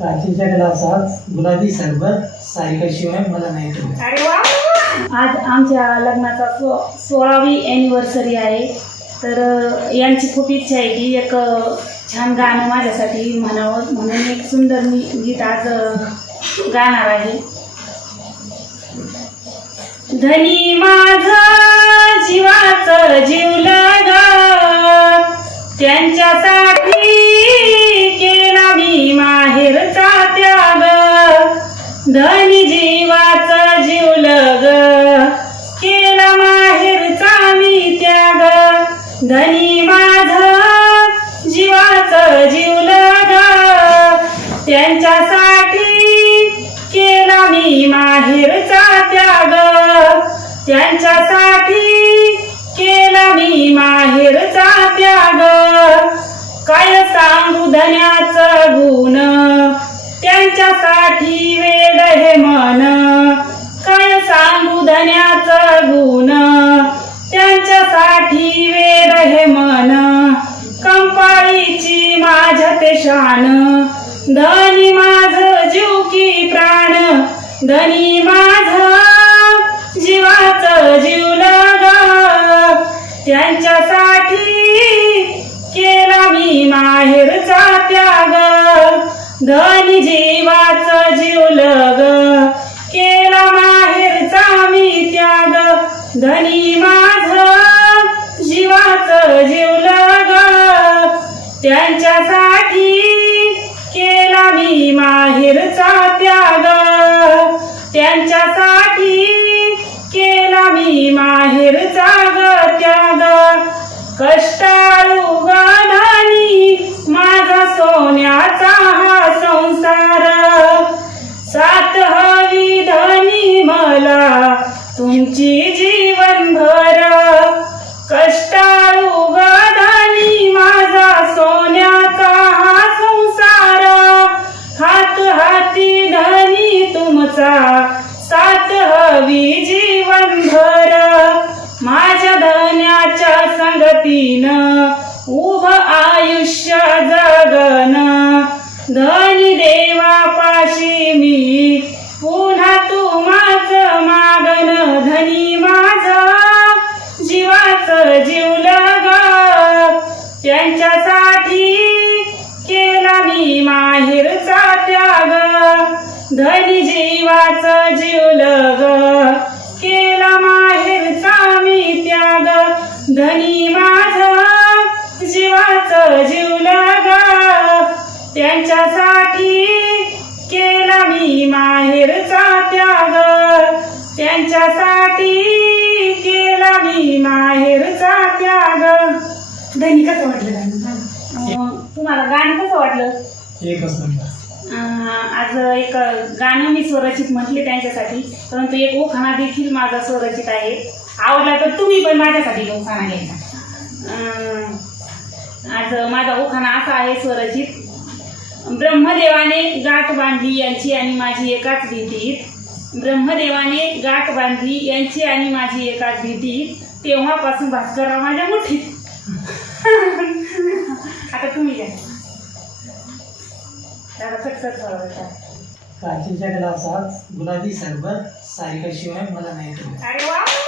काचेच्या ग्लासात गुलाबी सरबत सारिकाशिवाय मला नाही तो. अरे वा. आज आमच्या लग्नाचा 16वी ॲनिव्हर्सरी आहे. तर यांची खूप इच्छा आहे की एक छान गाणं माझ्यासाठी म्हणावं, म्हणून एक सुंदर मी गीत आज गाणार आहे. धनी माझं जीवाचं जीवलं ग, त्यांच्यासाठी केला मी माहेरचा त्याग. धनी जीवाचं जीवलं ग, केला माहेरचा मी त्याग. धनी माझं जीवाचं जीवलं ग, त्यांच्यासाठी केला मी माहेरचा त्याग. त्यांच्यासाठी केला मी माहेरचा त्याग. काय सांगू धन्याचं गुण, त्यांच्यासाठी वेड हे मन. काय सांगू धन्याचं गुण, त्यांच्यासाठी वेड हे मन. कंपाळीची माझ्या ते शान, धनी माझं जीव की प्राण. धनी माझं जीवाचं जीवलं ग, त्यांच्यासाठी केला मी माहेरचा त्याग. धनी जीवाचं जीवलं ग, केला माहेरचा मी त्याग. धनी माझं जीवाचं जीवलं ग, त्यांच्यासाठी केला मी माहेरचा त्याग. त्यांच्यासाठी केला मी माहेरचा ग त्याग. कष्टाळू ग धनी माझा सोन्याचा हा संसार. साथ हवी धनी मला तुमची जीवनभर. कष्टाळू ग धनी माझा सोन्याचा हा संसार. हात हाती धनी तुमचा साथ हवी जीवनभर. माझ्या धन्याच्या संगतीनं उभं आयुष्य जगन. धनी देवापाशी मी पुन्हा तू माझं मागन. धनी माझं जीवाचं जीवलं ग, त्यांच्यासाठी केला मी माहेरचा त्याग. धनी जीवाचं जीवलं ग, केला माहेरचा मी त्याग. धनी माझं जीवाचं जीवलं ग, त्यांच्यासाठी केला मी माहेरचा त्याग. त्यांच्यासाठी केला मी माहेरचा त्याग. धनी कसं वाटलं गाणं? तुम्हाला गाणं कसं वाटलं? एकच मिनिट. आज एक गाणं मी स्वरचित म्हटले त्यांच्यासाठी, परंतु एक उखाणा देखील माझा स्वरचित आहे. आवडला तर तुम्ही पण माझ्यासाठी उखाणा घ्यायचा. आज माझा उखाणा असा आहे स्वरचित. ब्रह्मदेवाने गाठ बांधली यांची आणि माझी एकाच भीतीत. ब्रह्मदेवाने गाठ बांधली यांची आणि माझी एकाच भीतीत. तेव्हापासून भास्करराव माझ्या मुठीत. आता तुम्ही घ्या. काचेच्या ग्लासात गुलाबी सरबत सारिकाशिवाय मला नाही तो. अरे वा.